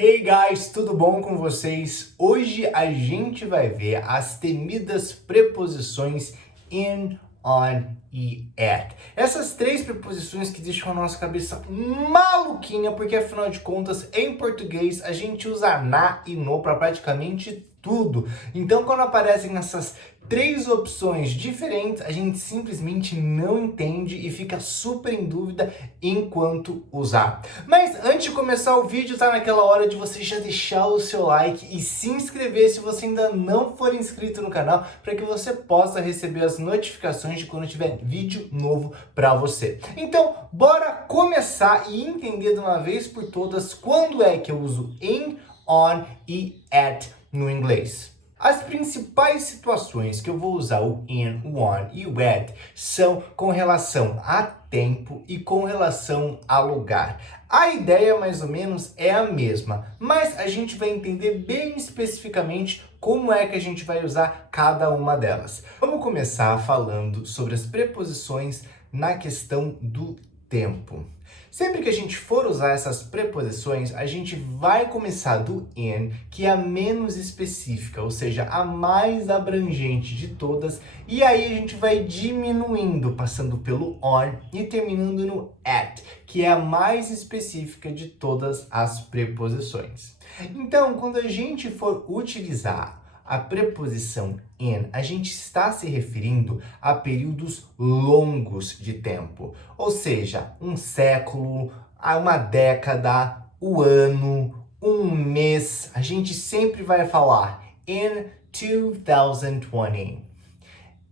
Hey guys, tudo bom com vocês? Hoje a gente vai ver as temidas preposições in, on e at. Essas três preposições que deixam a nossa cabeça maluquinha, porque afinal de contas, em português, a gente usa na e no para praticamente tudo. Então, quando aparecem essas três opções diferentes, a gente simplesmente não entende e fica super em dúvida enquanto usar. Mas antes de começar o vídeo, tá naquela hora de você já deixar o seu like e se inscrever se você ainda não for inscrito no canal, para que você possa receber as notificações de quando tiver vídeo novo para você. Então, bora começar e entender de uma vez por todas quando é que eu uso in, on e at no inglês. As principais situações que eu vou usar o in, o on e o at são com relação a tempo e com relação a lugar. A ideia mais ou menos é a mesma, mas a gente vai entender bem especificamente como é que a gente vai usar cada uma delas. Vamos começar falando sobre as preposições na questão do tempo. Sempre que a gente for usar essas preposições, a gente vai começar do in, que é a menos específica, ou seja, a mais abrangente de todas, e aí a gente vai diminuindo, passando pelo on e terminando no at, que é a mais específica de todas as preposições. Então, quando a gente for utilizar a preposição in, a gente está se referindo a períodos longos de tempo, ou seja, um século, uma década, o ano, um mês. A gente sempre vai falar in 2020,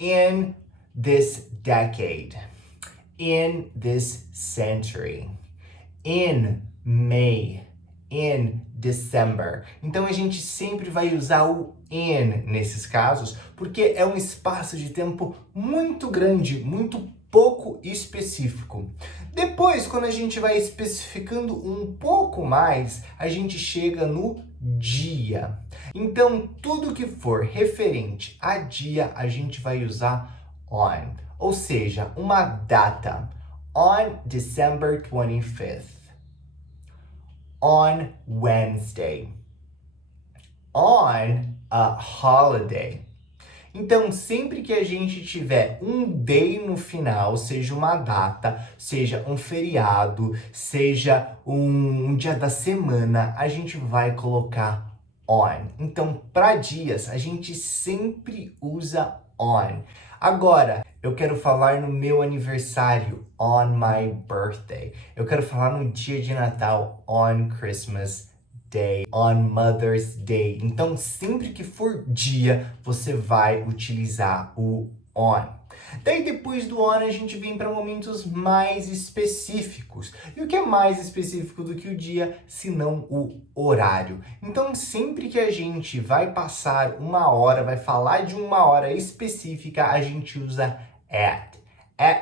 in this decade, in this century, in May, in December. Então a gente sempre vai usar o in nesses casos, porque é um espaço de tempo muito grande, muito pouco específico. Depois, quando a gente vai especificando um pouco mais, a gente chega no dia. Então, tudo que for referente a dia, a gente vai usar on, ou seja, uma data. On December 25th. On Wednesday. On a holiday. Então, sempre que a gente tiver um day no final, seja uma data, seja um feriado, seja um dia da semana, a gente vai colocar on. Então, para dias, a gente sempre usa on. Agora, eu quero falar no meu aniversário, on my birthday. Eu quero falar no dia de Natal, on Christmas Day, on Mother's Day. Então, sempre que for dia, você vai utilizar o on. Daí, depois do on, a gente vem para momentos mais específicos. E o que é mais específico do que o dia, se não o horário? Então, sempre que a gente vai passar uma hora, vai falar de uma hora específica, a gente usa at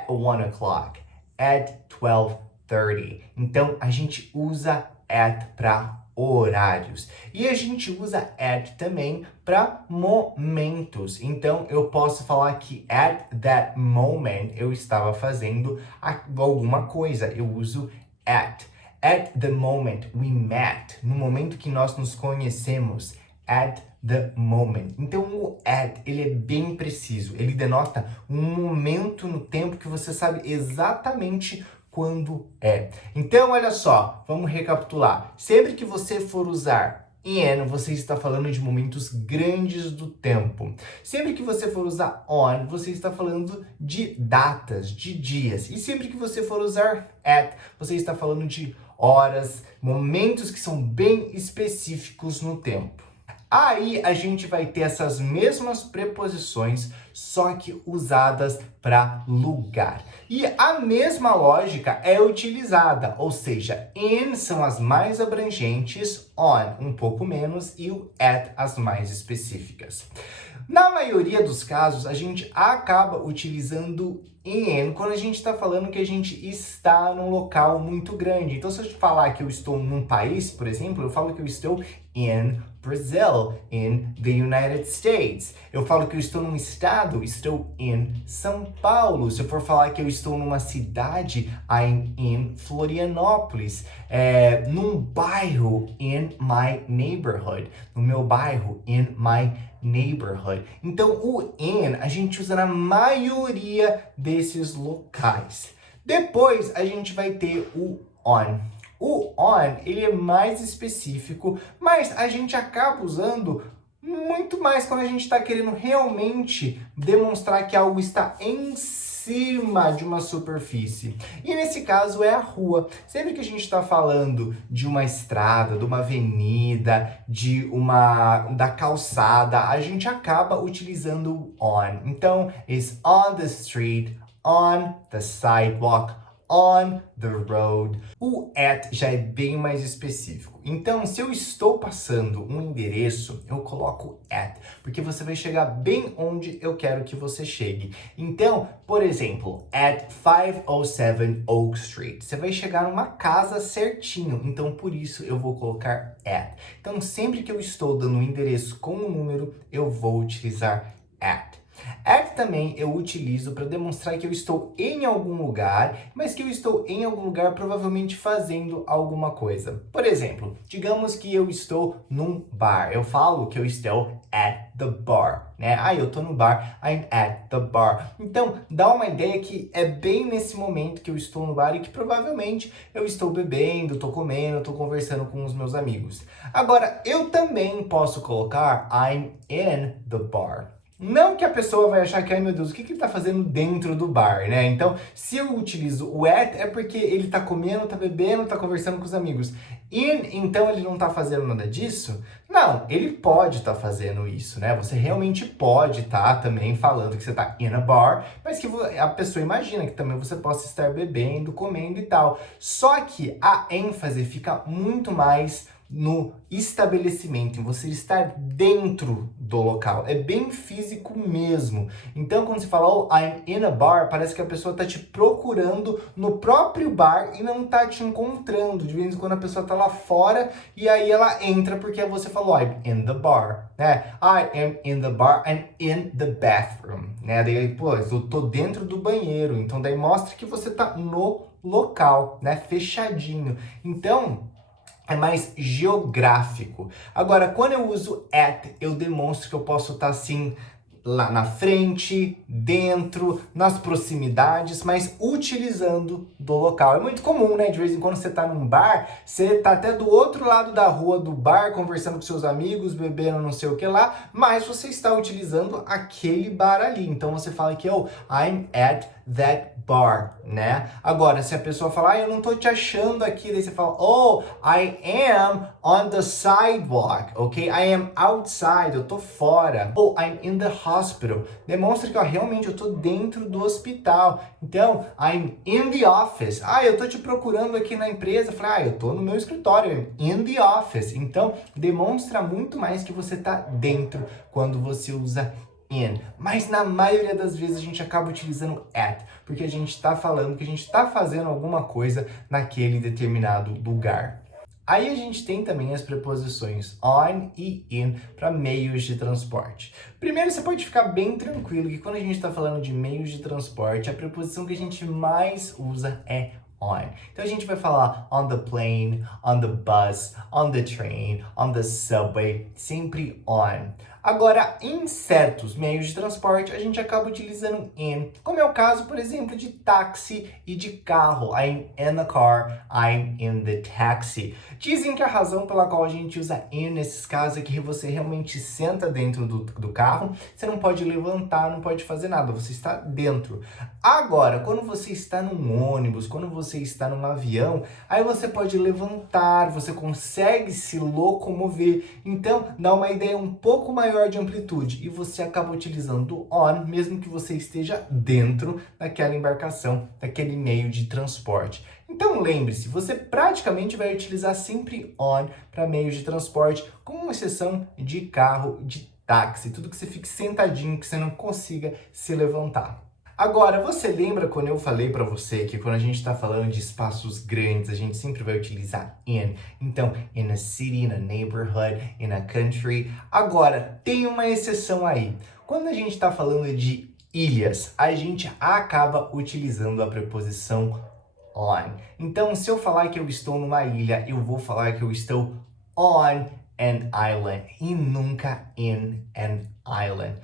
1 o'clock, at 12:30. Então, a gente usa at para horários. E a gente usa at também para momentos. Então, eu posso falar que at that moment eu estava fazendo alguma coisa. Eu uso at. At the moment we met. No momento que nós nos conhecemos. At the moment. Então, o at, ele é bem preciso. Ele denota um momento no tempo que você sabe exatamente quando é. Então, olha só, vamos recapitular. Sempre que você for usar in, você está falando de momentos grandes do tempo. Sempre que você for usar on, você está falando de datas, de dias. E sempre que você for usar at, você está falando de horas, momentos que são bem específicos no tempo. Aí a gente vai ter essas mesmas preposições, só que usadas para lugar. E a mesma lógica é utilizada, ou seja, in são as mais abrangentes, on um pouco menos e o at as mais específicas. Na maioria dos casos, a gente acaba utilizando in quando a gente está falando que a gente está num local muito grande. Então, se eu te falar que eu estou num país, por exemplo, eu falo que eu estou in Brazil, in the United States. Eu falo que eu estou num estado, estou in São Paulo. Se eu for falar que eu estou numa cidade, I'm in Florianópolis. Num bairro, in my neighborhood. No meu bairro, in my neighborhood. Então, o in a gente usa na maioria desses locais. Depois, a gente vai ter o on. O on, ele é mais específico, mas a gente acaba usando muito mais quando a gente está querendo realmente demonstrar que algo está em cima de uma superfície. E nesse caso é a rua. Sempre que a gente está falando de uma estrada, de uma avenida, da calçada, a gente acaba utilizando o on. Então, is on the street, on the sidewalk, on the road. O at já é bem mais específico. Então, se eu estou passando um endereço, eu coloco at, porque você vai chegar bem onde eu quero que você chegue. Então, por exemplo, at 507 Oak Street. Você vai chegar numa casa certinho, então por isso eu vou colocar at. Então, sempre que eu estou dando um endereço com um número, eu vou utilizar at. At também eu utilizo para demonstrar que eu estou em algum lugar, mas que eu estou em algum lugar provavelmente fazendo alguma coisa. Por exemplo, digamos que eu estou num bar. Eu falo que eu estou at the bar, né? Eu estou no bar, I'm at the bar. Então, dá uma ideia que é bem nesse momento que eu estou no bar e que provavelmente eu estou bebendo, estou comendo, estou conversando com os meus amigos. Agora, eu também posso colocar I'm in the bar. Não que a pessoa vai achar que, ai meu Deus, o que ele tá fazendo dentro do bar, né? Então, se eu utilizo o at, é porque ele tá comendo, tá bebendo, tá conversando com os amigos. In, então ele não tá fazendo nada disso? Não, ele pode estar fazendo isso, né? Você realmente pode estar também falando que você tá in a bar, mas que a pessoa imagina que também você possa estar bebendo, comendo e tal. Só que a ênfase fica muito mais no estabelecimento, em você estar dentro do local. É bem físico mesmo. Então, quando você fala, oh, I'm in a bar, parece que a pessoa tá te procurando no próprio bar e não tá te encontrando. De vez em quando a pessoa tá lá fora e aí ela entra porque você falou, I'm in the bar, né? I am in the bar, I'm in the bathroom, né? Daí, pô, eu tô dentro do banheiro. Então, daí mostra que você tá no local, né? Fechadinho. Então, é mais geográfico. Agora, quando eu uso at, eu demonstro que eu posso estar assim lá na frente, dentro, nas proximidades, mas utilizando do local. É muito comum, né? De vez em quando você tá num bar, você tá até do outro lado da rua do bar, conversando com seus amigos, bebendo não sei o que lá, mas você está utilizando aquele bar ali. Então você fala que, oh, I'm at that bar, né? Agora, se a pessoa falar, eu não tô te achando aqui, daí você fala, oh, I am on the sidewalk, ok? I am outside, eu tô fora. Oh, I'm in the hospital. Demonstra que, ó, realmente eu tô dentro do hospital. Então, I'm in the office. Eu tô te procurando aqui na empresa. Eu tô no meu escritório, I'm in the office. Então, demonstra muito mais que você tá dentro quando você usa in. Mas na maioria das vezes a gente acaba utilizando at, porque a gente está falando que a gente está fazendo alguma coisa naquele determinado lugar. Aí a gente tem também as preposições on e in para meios de transporte. Primeiro, você pode ficar bem tranquilo que quando a gente está falando de meios de transporte, a preposição que a gente mais usa é on. Então a gente vai falar on the plane, on the bus, on the train, on the subway, sempre on. Agora, em certos meios de transporte, a gente acaba utilizando in, como é o caso, por exemplo, de táxi e de carro. I'm in the car, I'm in the taxi. Dizem que a razão pela qual a gente usa in nesses casos é que você realmente senta dentro do carro, você não pode levantar, não pode fazer nada, você está dentro. Agora, quando você está num ônibus, quando você está num avião, aí você pode levantar, você consegue se locomover. Então, dá uma ideia um pouco maior de amplitude e você acaba utilizando on, mesmo que você esteja dentro daquela embarcação, daquele meio de transporte. Então lembre-se, você praticamente vai utilizar sempre on para meios de transporte, com exceção de carro, de táxi, tudo que você fique sentadinho, que você não consiga se levantar. Agora, você lembra quando eu falei para você que quando a gente está falando de espaços grandes, a gente sempre vai utilizar in? Então, in a city, in a neighborhood, in a country. Agora, tem uma exceção aí. Quando a gente está falando de ilhas, a gente acaba utilizando a preposição on. Então, se eu falar que eu estou numa ilha, eu vou falar que eu estou on an island e nunca in an island.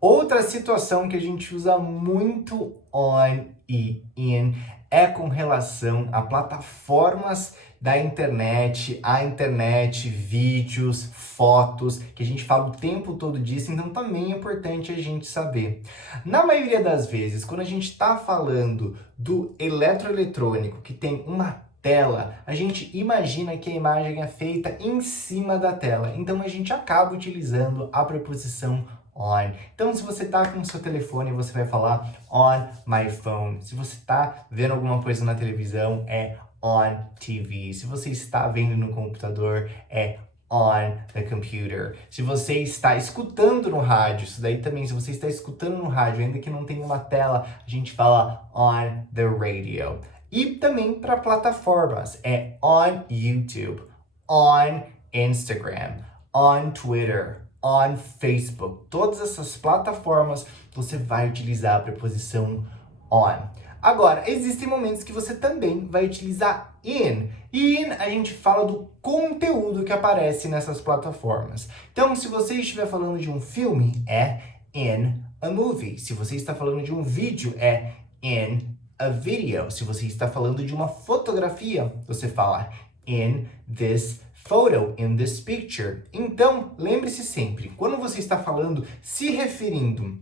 Outra situação que a gente usa muito on e in é com relação a plataformas da internet, a internet, vídeos, fotos, que a gente fala o tempo todo disso, então também é importante a gente saber. Na maioria das vezes, quando a gente está falando do eletroeletrônico, que tem uma tela, a gente imagina que a imagem é feita em cima da tela, então a gente acaba utilizando a preposição on. Então, se você está com o seu telefone, você vai falar on my phone. Se você está vendo alguma coisa na televisão, é on TV. Se você está vendo no computador, é on the computer. Se você está escutando no rádio, isso daí também, se você está escutando no rádio, ainda que não tenha uma tela, a gente fala on the radio. E também para plataformas, é on YouTube, on Instagram, on Twitter, on Facebook. Todas essas plataformas você vai utilizar a preposição on. Agora, existem momentos que você também vai utilizar in. E in a gente fala do conteúdo que aparece nessas plataformas. Então, se você estiver falando de um filme, é in a movie. Se você está falando de um vídeo, é in a video. Se você está falando de uma fotografia, você fala in this photo, in this picture. Então, lembre-se sempre, quando você está falando, se referindo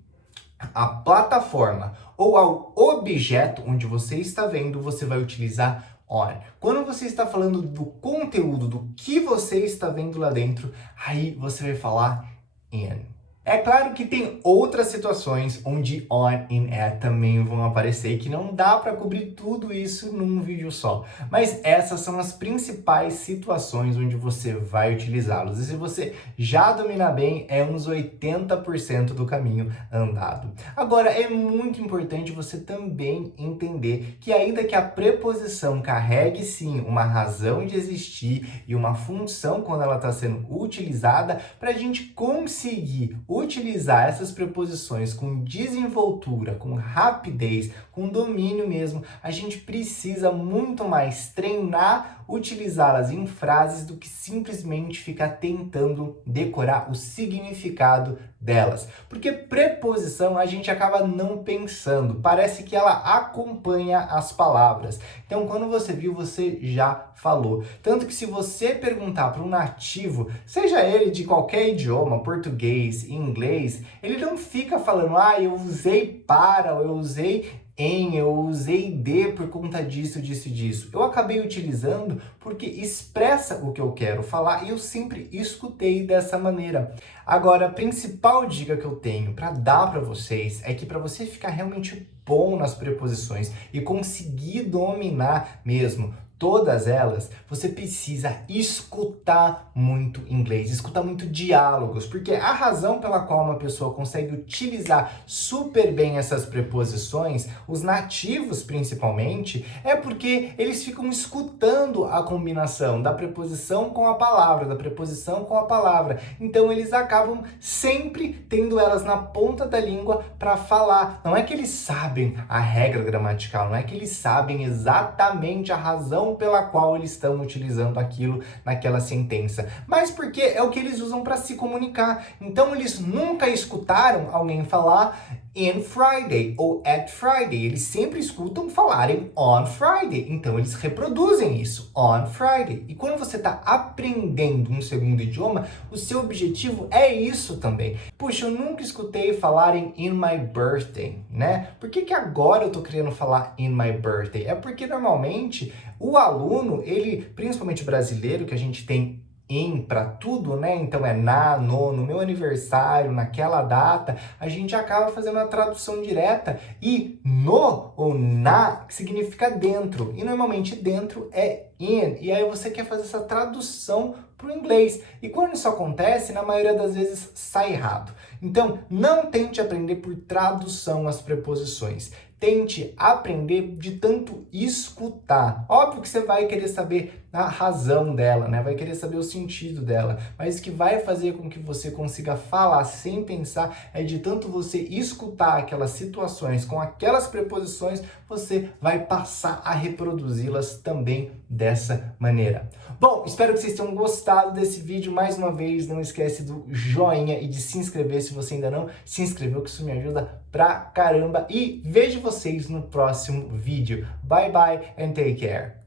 à plataforma ou ao objeto onde você está vendo, você vai utilizar on. Quando você está falando do conteúdo, do que você está vendo lá dentro, aí você vai falar in. É claro que tem outras situações onde on e at também vão aparecer, que não dá para cobrir tudo isso num vídeo só. Mas essas são as principais situações onde você vai utilizá-los. E se você já dominar bem, é uns 80% do caminho andado. Agora, é muito importante você também entender que ainda que a preposição carregue sim uma razão de existir e uma função quando ela está sendo utilizada, para a gente conseguir utilizar essas preposições com desenvoltura, com rapidez, com domínio mesmo, a gente precisa muito mais treinar utilizá-las em frases do que simplesmente ficar tentando decorar o significado delas. Porque preposição a gente acaba não pensando, parece que ela acompanha as palavras. Então, quando você viu, você já falou. Tanto que se você perguntar para um nativo, seja ele de qualquer idioma, português, inglês, ele não fica falando, eu usei para, eu usei eu usei de por conta disso, disso e disso. Eu acabei utilizando porque expressa o que eu quero falar e eu sempre escutei dessa maneira. Agora, a principal dica que eu tenho para dar para vocês é que para você ficar realmente bom nas preposições e conseguir dominar mesmo todas elas, você precisa escutar muito inglês, escutar muito diálogos, porque a razão pela qual uma pessoa consegue utilizar super bem essas preposições, os nativos principalmente, é porque eles ficam escutando a combinação da preposição com a palavra, da preposição com a palavra. Então eles acabam sempre tendo elas na ponta da língua para falar. Não é que eles sabem a regra gramatical, não é que eles sabem exatamente a razão pela qual eles estão utilizando aquilo naquela sentença, mas porque é o que eles usam para se comunicar. Então eles nunca escutaram alguém falar in Friday ou at Friday, eles sempre escutam falarem on Friday, então eles reproduzem isso, on Friday. E quando você está aprendendo um segundo idioma, o seu objetivo é isso também. Puxa, eu nunca escutei falarem in my birthday, né? Por que agora eu tô querendo falar in my birthday? É porque normalmente o aluno, ele, principalmente brasileiro, que a gente tem em para tudo, né? Então é na, no meu aniversário, naquela data, a gente acaba fazendo a tradução direta e no ou na significa dentro. E normalmente dentro é in. E aí você quer fazer essa tradução para o inglês. E quando isso acontece, na maioria das vezes sai errado. Então, não tente aprender por tradução as preposições. Tente aprender de tanto escutar. Óbvio que você vai querer saber a razão dela, né? Vai querer saber o sentido dela. Mas o que vai fazer com que você consiga falar sem pensar é de tanto você escutar aquelas situações com aquelas preposições, você vai passar a reproduzi-las também dessa maneira. Bom, espero que vocês tenham gostado desse vídeo. Mais uma vez, não esquece do joinha e de se inscrever se você ainda não se inscreveu, que isso me ajuda pra caramba. E vejo vocês no próximo vídeo. Bye bye and take care.